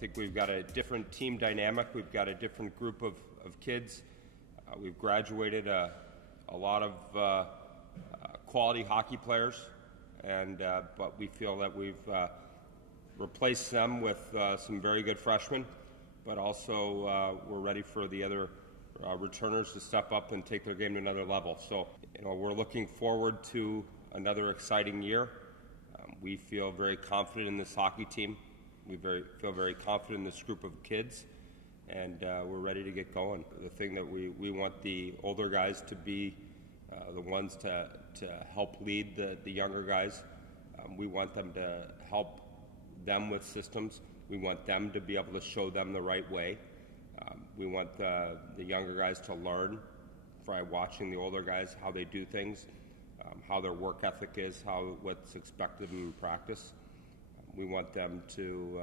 think we've got a different team dynamic. We've got a different group of kids. We've graduated a lot of quality hockey players, but we feel that we've replaced them with some very good freshmen, but also we're ready for the other returners to step up and take their game to another level. So, we're looking forward to another exciting year. We feel very confident in this hockey team. We feel very confident in this group of kids, and we're ready to get going. The thing that we want the older guys to be the ones to help lead the younger guys. We want them to help them with systems. We want them to be able to show them the right way. We want the younger guys to learn by watching the older guys how they do things, how their work ethic is, what's expected of them in practice. We want them to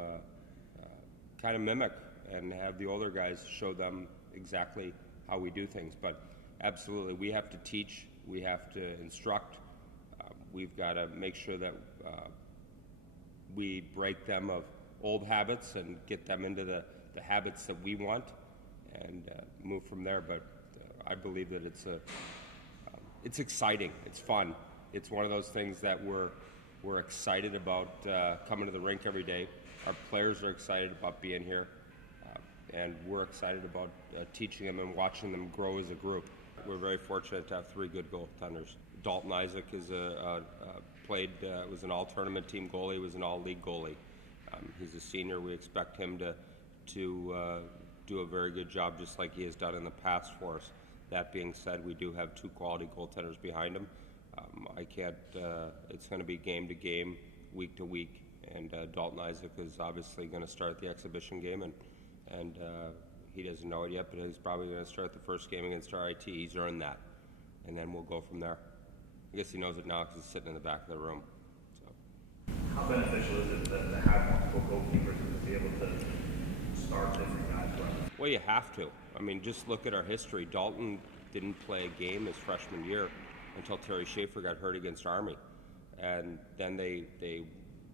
kind of mimic and have the older guys show them exactly how we do things. But absolutely, we have to teach, we have to instruct, we've got to make sure that we break them of old habits and get them into the habits that we want and move from there. But I believe that it's exciting, it's fun. It's one of those things that we're excited about coming to the rink every day. Our players are excited about being here, and we're excited about teaching them and watching them grow as a group. We're very fortunate to have three good goaltenders. Dalton Isaac is was an all-tournament team goalie. He was an all-league goalie. He's a senior. We expect him to do a very good job, just like he has done in the past for us. That being said, we do have two quality goaltenders behind him. It's going to be game to game, week to week, and Dalton Isaac is obviously going to start the exhibition game, and he doesn't know it yet, but he's probably going to start the first game against RIT. He's earned that, and then we'll go from there. I guess he knows it now because he's sitting in the back of the room. So. How beneficial is it to have multiple goalkeepers and to be able to start different guys? Well, you have to. I mean, just look at our history. Dalton didn't play a game his freshman year until Terry Schaefer got hurt against Army. And then they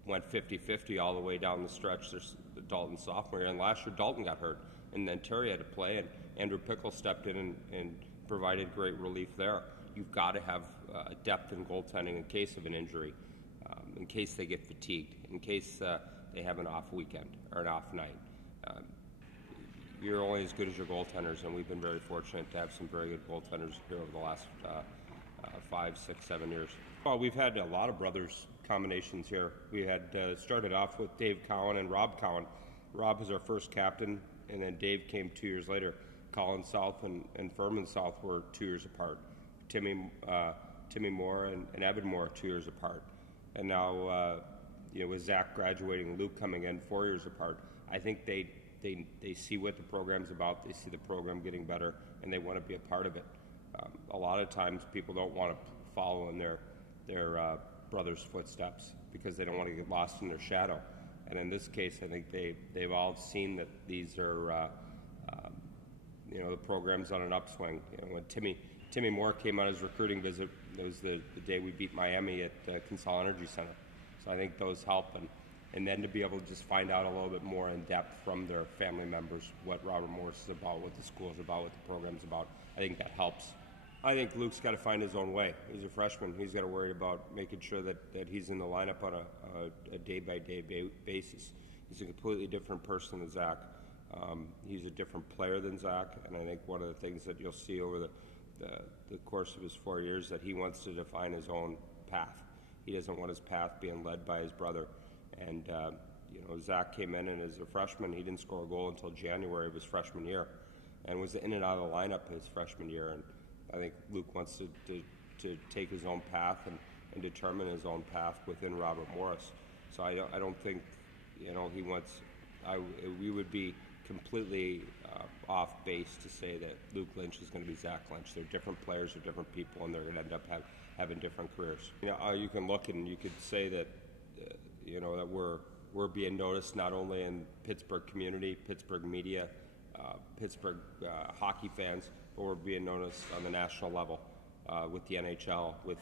went 50-50 all the way down the stretch. There's Dalton's sophomore year. And last year, Dalton got hurt. And then Terry had to play, and Andrew Pickle stepped in and provided great relief there. You've got to have depth in goaltending in case of an injury, in case they get fatigued, in case they have an off weekend or an off night. You're only as good as your goaltenders, and we've been very fortunate to have some very good goaltenders here over the last 5, 6, 7 years. Well, we've had a lot of brothers combinations here. We had started off with Dave Cowan and Rob Cowan. Rob was our first captain, and then Dave came 2 years later. Colin South and Furman South were 2 years apart. Timmy Moore and Evan Moore 2 years apart. And now, with Zach graduating, Luke coming in 4 years apart, I think they see what the program's about, they see the program getting better, and they want to be a part of it. A lot of times people don't want to follow in their brother's footsteps because they don't want to get lost in their shadow. And in this case, I think they've all seen that these are, the program's on an upswing. When Timmy Moore came on his recruiting visit, it was the day we beat Miami at Consol Energy Center. So I think those help. And then to be able to just find out a little bit more in depth from their family members what Robert Morris is about, what the school is about, what the program's about, I think that helps. I think Luke's got to find his own way. He's a freshman. He's got to worry about making sure that he's in the lineup on a day-by-day basis. He's a completely different person than Zach. He's a different player than Zach, and I think one of the things that you'll see over the course of his 4 years that he wants to define his own path. He doesn't want his path being led by his brother. And, Zach came in, and as a freshman, he didn't score a goal until January of his freshman year and was in and out of the lineup his freshman year. And I think Luke wants to take his own path and determine his own path within Robert Morris. So I don't think, he wants – we would be completely off base to say that Luke Lynch is going to be Zach Lynch. They're different players, they're different people, and they're going to end up having different careers. You can look and you could say that that we're being noticed not only in Pittsburgh community, Pittsburgh media, Pittsburgh hockey fans, but we're being noticed on the national level with the NHL, with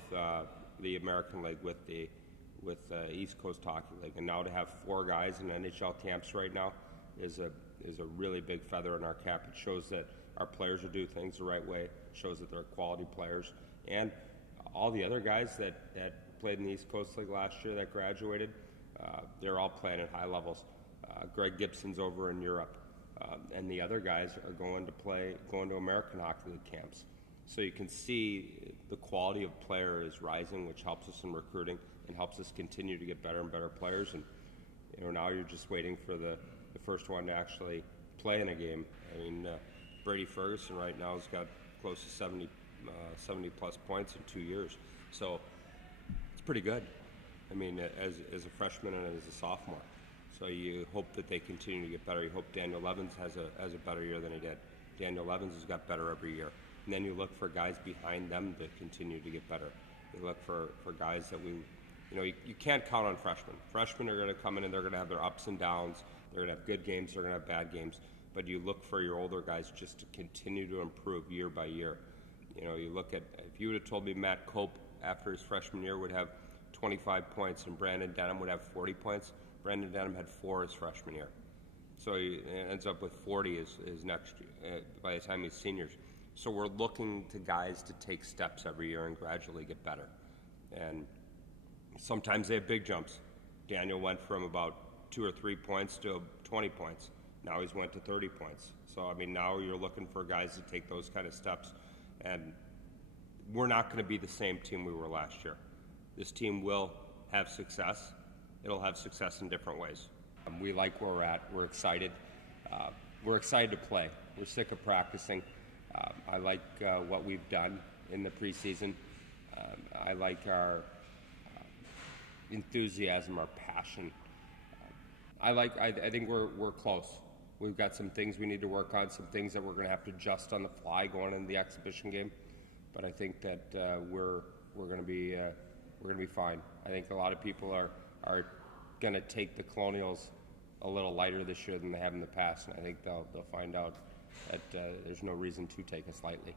the American League, with the East Coast Hockey League, and now to have 4 guys in NHL camps right now is a really big feather in our cap. It shows that our players will do things the right way. It shows that they're quality players. And all the other guys that played in the East Coast League last year that graduated, they're all playing at high levels. Greg Gibson's over in Europe, and the other guys are going to American Hockey League camps. So you can see the quality of player is rising, which helps us in recruiting and helps us continue to get better and better players. And now you're just waiting for the first one to actually play in a game. I mean, Brady Ferguson right now has got close to 70 plus points in 2 years. So it's pretty good. I mean, as a freshman and as a sophomore. So you hope that they continue to get better. You hope Daniel Evans has a better year than he did. Daniel Evans has got better every year. And then you look for guys behind them to continue to get better. You look for guys that you can't count on freshmen. Freshmen are going to come in and they're going to have their ups and downs. They're going to have good games. They're going to have bad games. But you look for your older guys just to continue to improve year by year. You look at, if you would have told me Matt Cope after his freshman year would have 25 points and Brandon Denham would have 40 points, Brandon Denham had 4 his freshman year. So he ends up with 40 his next year, by the time he's seniors. So we're looking to guys to take steps every year and gradually get better. And sometimes they have big jumps. Daniel went from about 2 or 3 points to 20 points. Now he's went to 30 points. So, I mean, now you're looking for guys to take those kind of steps. And we're not going to be the same team we were last year. This team will have success. It'll have success in different ways. We like where we're at. We're excited. We're excited to play. We're sick of practicing. I like what we've done in the preseason. I like our enthusiasm, our passion. I think we're close. We've got some things we need to work on, some things that we're going to have to adjust on the fly going into the exhibition game. But I think that we're going to be fine. I think a lot of people are going to take the Colonials a little lighter this year than they have in the past, and I think they'll find out that there's no reason to take us lightly.